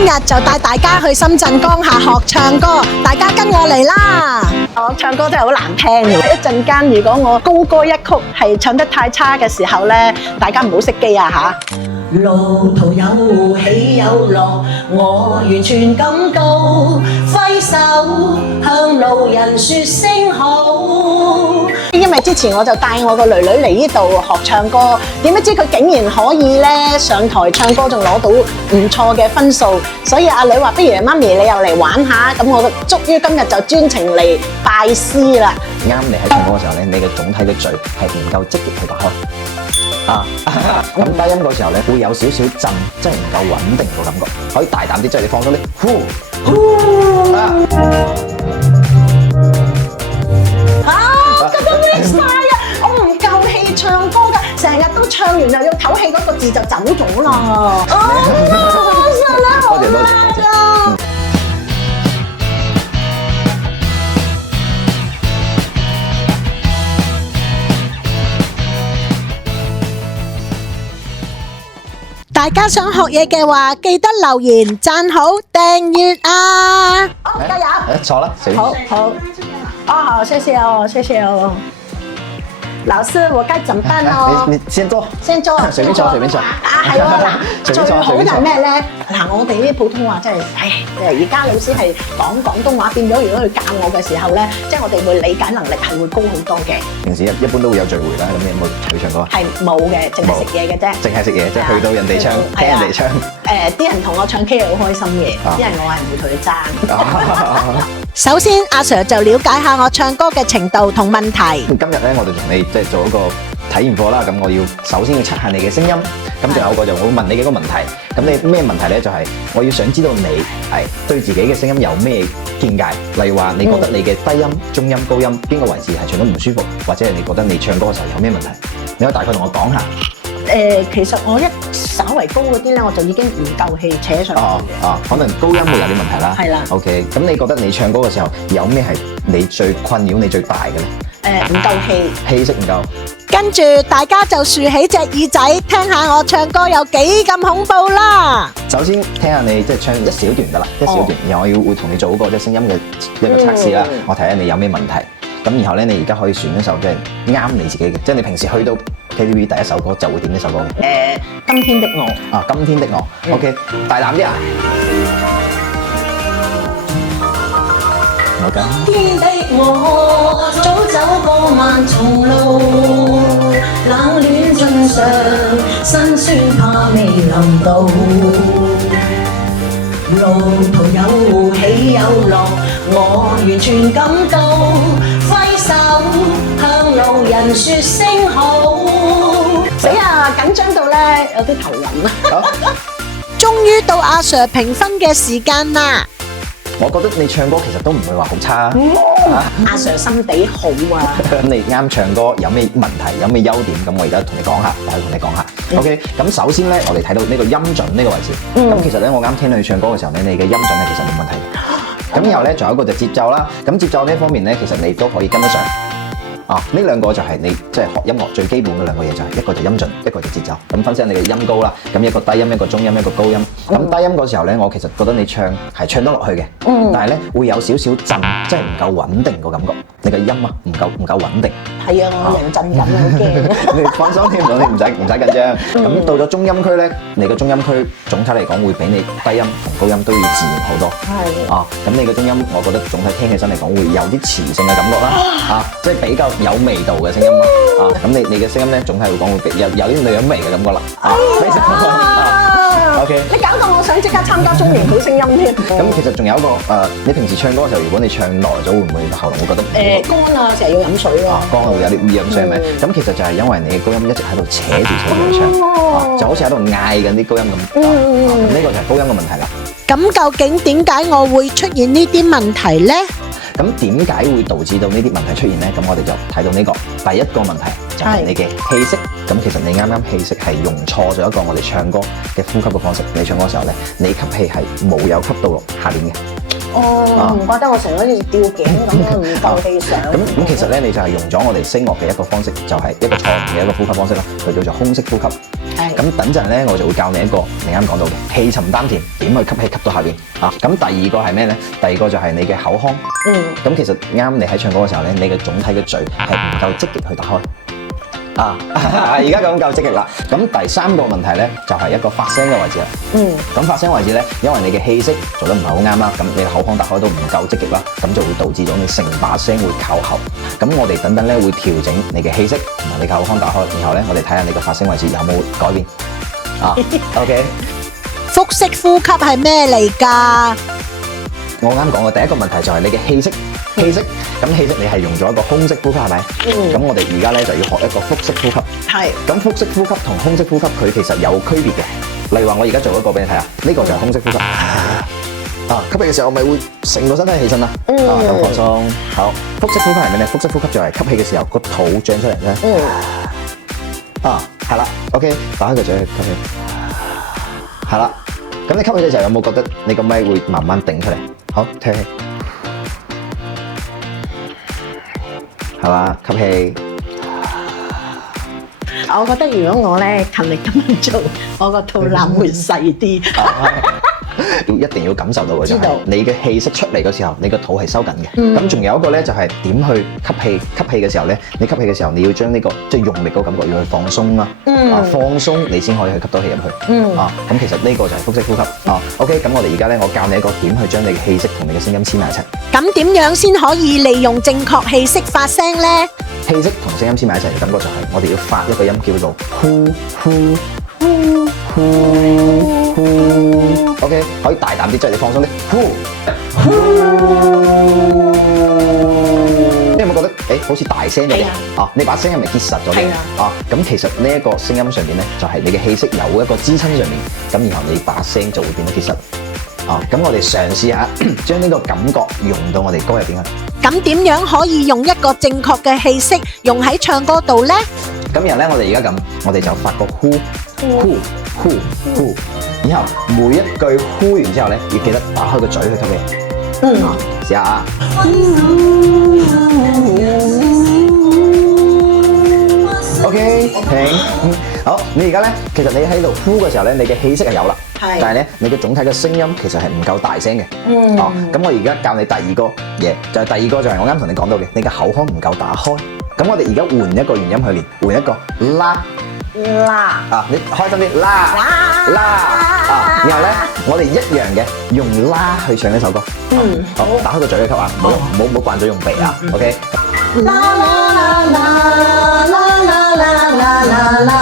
今日就帶大家去深圳江夏學唱歌，大家跟我嚟啦！我唱歌真係好難聽嘅，一陣間如果我高歌一曲係唱得太差嘅時候呢，大家唔好熄機啊嚇！路途有起有落，我完全感到揮手向路人說聲好。因為之前我就帶我個女女嚟呢度學唱歌，點不知佢竟然可以咧上台唱歌，仲攞到唔錯嘅分數，所以阿女話：不如媽咪你又嚟玩下，咁我終於今日就專程嚟拜師啦。啱你喺唱歌嘅時候咧，你嘅總體的嘴係唔夠積極去打開。咁低音嗰時候咧，會有少少震，即係唔夠穩定個感覺，可以大膽啲，即係你放鬆啲，咁樣 waste 晒啊！我唔夠氣唱歌㗎，成日都唱完又要唞氣，嗰個字就走咗啦。多謝。大家想學嘢嘅話，記得留言、讚好、訂閱啊！好，加油！坐啦，隨便。好。好，謝謝哦，謝謝哦。老師，我該怎麼辦哦？你先坐，隨便坐。係喎，嗱，最好就係咩咧？嗱，我哋啲普通話真係，而家老師係講廣東話，變咗如果佢教我嘅時候咧，即係我哋會理解能力係會高好多嘅。平時一般都會有聚會啦，咁你有冇去唱歌啊？係冇嘅，淨係食嘢嘅啫。淨係食嘢，即係去到人哋唱，聽人哋唱。啲人同我唱 K 係好開心嘅，因為我係唔會同佢爭。首先，阿 Sir 就了解下我唱歌嘅程度同問題。今日咧，我哋同你即係做一個體驗課啦。咁我要首先要測下你嘅聲音。咁仲有個就我會問你幾個問題。咁你咩問題咧？就係我要想知道你係對自己嘅聲音有咩見解。例如話，你覺得你嘅低音、中音、高音邊個位置係唱得唔舒服，或者係你覺得你唱歌嘅時候有咩問題？你可以大概同我講下。其實我一稍為高嗰啲咧，我就已經唔夠氣扯上去嘅。可能高音會有啲問題啦。係啦。OK， 咁你覺得你唱歌嘅時候有咩係你最困擾你最大嘅咧？唔夠氣，氣息唔夠。跟住大家就豎起隻耳仔，聽下我唱歌有幾咁恐怖啦！首先聽下你即係唱一小段得啦，一小段，然後我會同你做嗰個即係聲音嘅一個測試啦。我睇下你有咩問題。咁然後咧，你而家可以選一首即係啱你自己嘅，即係你平時去到 KTV 第一首歌就會點呢首歌嘅。今天的我。今天的我。OK， 大膽啲啊！今天的我早走過萬重路，冷暖盡嘗，辛酸怕未臨到。路途有起有落，我完全感到揮手向路人說聲好。死啊！緊張到咧有啲頭暈啊！終於到阿 Sir 評分嘅時間啦！我覺得你唱歌其實都唔會話好差。阿 Sir 心地好啊！咁你啱唱歌有咩問題，有咩優點？咁我而家同你講下，大概同你講下。OK， 咁首先咧，我哋睇到呢個音準呢個位置。咁其實咧，我啱聽到你唱歌嘅時候咧，你嘅音準咧其實冇問題。咁然後咧，仲有一個就節奏啦。咁節奏呢方面咧，其實你都可以跟得上。呢兩個就係你即係學音樂最基本嘅兩個嘢，就係一個就音準，一個就節奏。咁分析你嘅音高啦，咁一個低音，一個中音，一個高音。咁低音嗰時候咧，我其實覺得你唱係唱得落去嘅，但係咧會有少少震，即係唔夠穩定個感覺。你嘅音啊唔夠穩定。係啊，我人震緊，好驚。你放心添，你唔使緊張。咁到咗中音區咧，你嘅中音區總體嚟講會比你低音同高音都要自然好多。係。咁你嘅中音，我覺得總體聽起身嚟講會有啲磁性嘅感覺啦。即係比較有味道嘅聲音咯。咁你嘅聲音咧，總體嚟講會有啲女人味嘅感覺啦。非常好。OK， 你搞到我想即刻參加中年好聲音添。咁其實仲有一個你平時唱歌嘅時候，如果你唱耐咗，會唔會喉嚨會覺得乾啊？成日要飲水咯。乾會有啲飲水係咪？咁其實就係因為你嘅高音一直喺度扯住唱，就好似喺度嗌緊啲高音咁。呢個就係高音嘅問題啦。咁究竟點解我會出現呢啲問題咧？咁點解會導致到呢啲問題出現呢？咁我哋就睇到呢個第一個問題就係你嘅氣息。咁其實你啱啱氣息係用錯咗一個我哋唱歌嘅呼吸嘅方式。你唱歌嘅時候呢，你吸氣係冇有吸到落下邊嘅。哦，唔怪得我成日好似吊頸咁樣，唔夠氣上。咁其實咧，你就係用咗我哋聲樂嘅一個方式，就係一個錯誤嘅一個呼吸方式咯，佢叫做胸式呼吸。係。咁等陣咧，我就會教你一個你啱講到嘅氣沉丹田點去吸氣吸到下邊啊。咁第二個係咩咧？第二個就係你嘅口腔。咁其實啱你喺唱歌嘅時候咧，你嘅總體嘅嘴係唔夠積極去打開。而家咁夠積極啦。咁第三個問題咧，就係一個發聲嘅位置啦。咁發聲位置咧，因為你嘅氣息做得唔係好啱啦，咁你嘅口腔打開都唔夠積極啦，咁就會導致咗你成把聲會靠後。咁我哋等等咧會調整你嘅氣息同埋你嘅口腔打開，然後咧我哋睇下你嘅發聲位置有冇改變。OK。腹式呼吸係咩嚟㗎？我啱講嘅第一個問題就係你嘅氣息。咁氣息你係用咗一個胸式呼吸係咪？咁我哋而家咧就要學一個腹式呼吸。係。咁腹式呼吸同胸式呼吸佢其實有區別嘅。例如話我而家做一個俾你睇下，呢個就係胸式呼吸。吸氣嘅時候我咪會成個身體起身啦。咁放鬆。好。腹式呼吸係咩咧？腹式呼吸就係吸氣嘅時候個肚脹出嚟咧。係啦。OK， 打開個嘴去吸氣。係啦。咁你吸氣嘅時候有冇覺得你個咪會慢慢頂出嚟？好，吸氣。係嘛？吸氣。我覺得如果我咧勤力咁樣做，我個肚腩會細啲。一定要感受到嘅就係你嘅氣息出嚟嘅時候，你個肚係收緊嘅。咁仲有一個咧就係點去吸氣？吸氣嘅時候咧，你吸氣嘅時候你要將呢個即係用力嗰個感覺要去放鬆啦。放鬆你先可以去吸到氣入去。咁其實呢個就係腹式呼吸。OK， 咁我哋而家咧，我教你一個點去將你嘅氣息同你嘅聲音黐埋一齊。咁點樣先可以利用正確氣息發聲咧？氣息同聲音黐埋一齊嘅感覺就係我哋要發一個音叫做呼呼呼呼呼。OK， 可以大膽啲，即係你放鬆啲。呼呼。你有冇覺得好似大聲咗啲？你把聲係咪結實咗啲？咁其實呢一個聲音上面咧，就係你嘅氣息有一個支撐上面，咁然後你把聲就會變得結實。咁我哋嘗試下將呢個感覺用到我哋歌入邊去。咁點樣可以用一個正確嘅氣息用喺唱歌度咧？咁然後咧，我哋而家咁，我哋就發個呼呼呼呼，然後每一句呼完之後咧，要記得打開個嘴去吸氣。試下啊。OK， 停。好，你而家咧，其實你喺度呼嘅時候咧，你嘅氣息係有啦，但係咧，你嘅總體嘅聲音其實係唔夠大聲嘅。咁我而家教你第二個嘢，就係第二個就係我啱同你講到嘅，你嘅口腔唔夠打開。咁我哋而家換一個原音去練，換一個啦。你開心啲啦。然後咧，我哋一樣嘅用啦去唱呢首歌。好，打開個嘴去吸啊，唔好慣咗用鼻啊。OK。啦啦啦啦啦啦啦啦啦。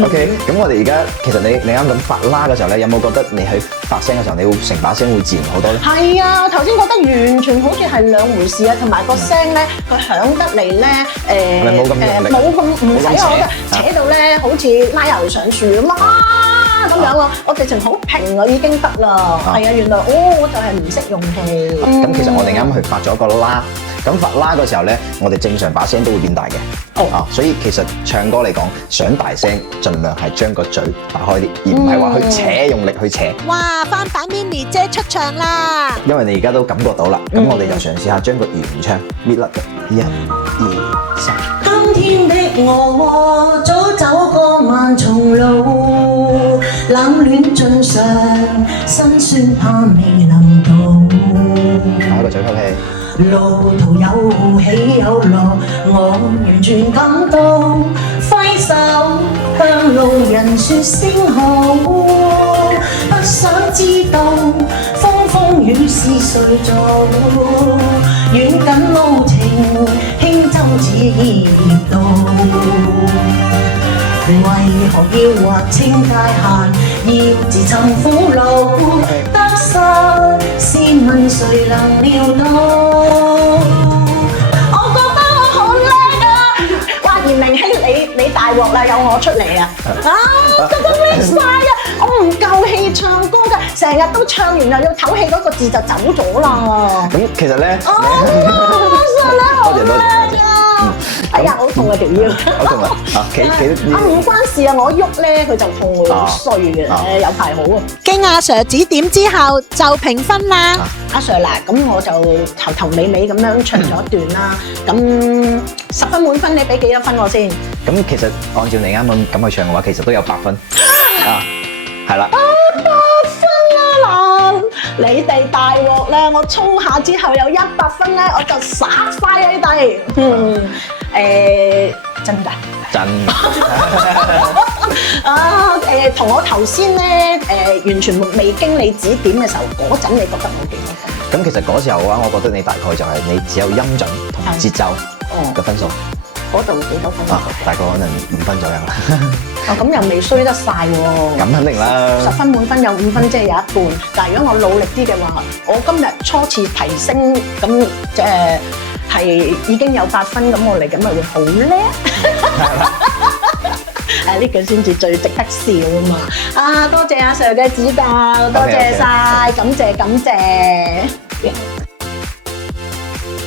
OK， 咁我哋而家其實你啱咁發啦嘅時候咧，有冇覺得你喺發聲嘅時候，你會成把聲會自然好多咧？係啊，我頭先覺得完全好似係兩回事啊，同埋個聲咧，佢響得嚟咧，冇咁唔使我嘅扯到咧，好似拉油上樹咁咁樣咯，我直情好平啊已經得啦。係啊，原來我就係唔識用氣。咁其實我哋啱去發咗個啦。咁發啦嘅時候咧，我哋正常把聲都會變大嘅。所以其實唱歌嚟講，想大聲，盡量係將個嘴打開啲，而唔係話去扯，用力去扯。哇！翻版咪咪姐出場啦！因為你而家都感覺到啦，咁我哋就嘗試下將個原唱搣甩嘅。1、2、3。今天的我早走過萬重路，冷暖盡嘗，辛酸怕未能到。打個嘴吸氣。路途有起有落，我完全感到揮手向路人說聲好，不想知道風風雨是誰做，遠近路程輕舟只熱道，為何要劃清界限，要自尋苦路，得失試問誰能料到？你大鑊啦，有我出嚟啊！覺得 miss 晒啊！我唔夠氣唱歌㗎，成日都唱完又要唞氣嗰個字就走咗啦。咁其實咧，多謝。哎呀，好痛啊條腰！好痛啊！企唔關事啊，我喐咧佢就痛喎，好衰嘅，有排好啊。經阿 Sir 指點之後就評分啦。阿 Sir 嗱，咁我就頭頭尾尾咁樣唱咗一段啦。咁10分滿分，你俾幾多分我先？咁其實按照你啱啱咁去唱嘅話，其實都有8分啊，係啦。8分啊嗱，你哋大鑊啦！我操下之後有100分咧，我就殺晒你哋。真㗎？真啊同我頭先咧完全未經你指點嘅時候，嗰陣你覺得我幾多分？咁其實嗰時候嘅話，我覺得你大概就係你只有音準同節奏嘅分數。嗰度幾多分？大概可能5分左右啦。咁又未衰得晒喎。咁肯定啦。10分滿分有5分，即係有一半。但係如果我努力啲嘅話，我今日初次提升，咁即係已經有8分，咁我嚟緊咪會好叻。呢句先至最值得笑啊嘛！多謝阿 Sir 嘅指教，多謝晒，感謝感謝。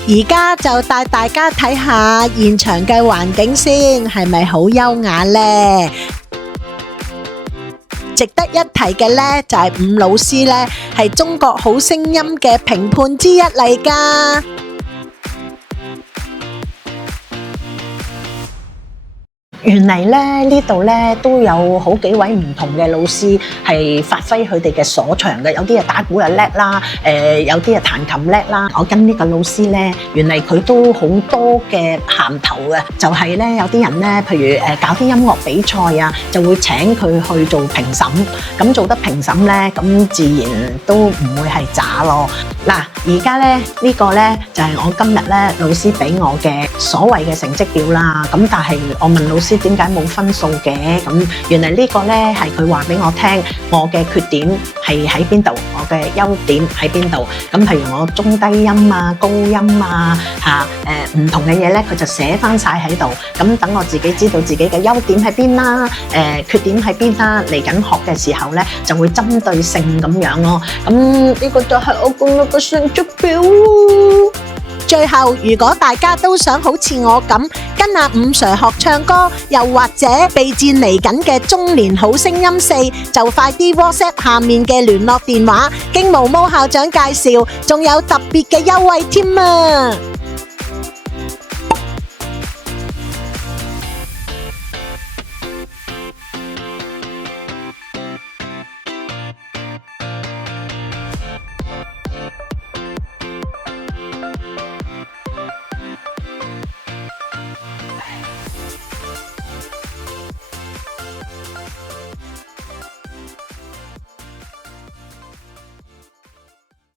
而家就帶大家睇下現場嘅環境先，係咪好優雅呢？值得一提嘅呢，就係伍老師呢，係中國好聲音嘅評判之一嚟㗎。原嚟咧呢度咧都有好幾位唔同嘅老師係發揮佢哋嘅所長嘅，有啲係打鼓又叻啦，有啲係彈琴叻啦。我跟呢個老師咧，原嚟佢都好多嘅銜頭嘅，就係咧有啲人咧，譬如搞啲音樂比賽啊，就會請佢去做評審，咁做得評審咧，咁自然都唔會係渣咯。嗱，而家咧呢個咧就係我今日咧老師俾我嘅所謂嘅成績表啦。咁但係我問老師點解冇分數嘅？咁原來呢個咧係佢話俾我聽，我嘅缺點係喺邊度，我嘅優點喺邊度。咁譬如我中低音啊、高音啊唔同嘅嘢咧，佢就寫翻晒喺度。咁等我自己知道自己嘅優點喺邊啦，缺點喺邊啦。嚟緊學嘅時候咧，就會針對性咁樣咯。咁呢個就係我今日嘅成績表。最後，如果大家都想好似我咁跟阿伍 Sir 學唱歌，又或者備戰嚟緊嘅中年好聲音4，就快啲 WhatsApp 下面嘅聯絡電話，經毛毛校長介紹，仲有特別嘅優惠添啊！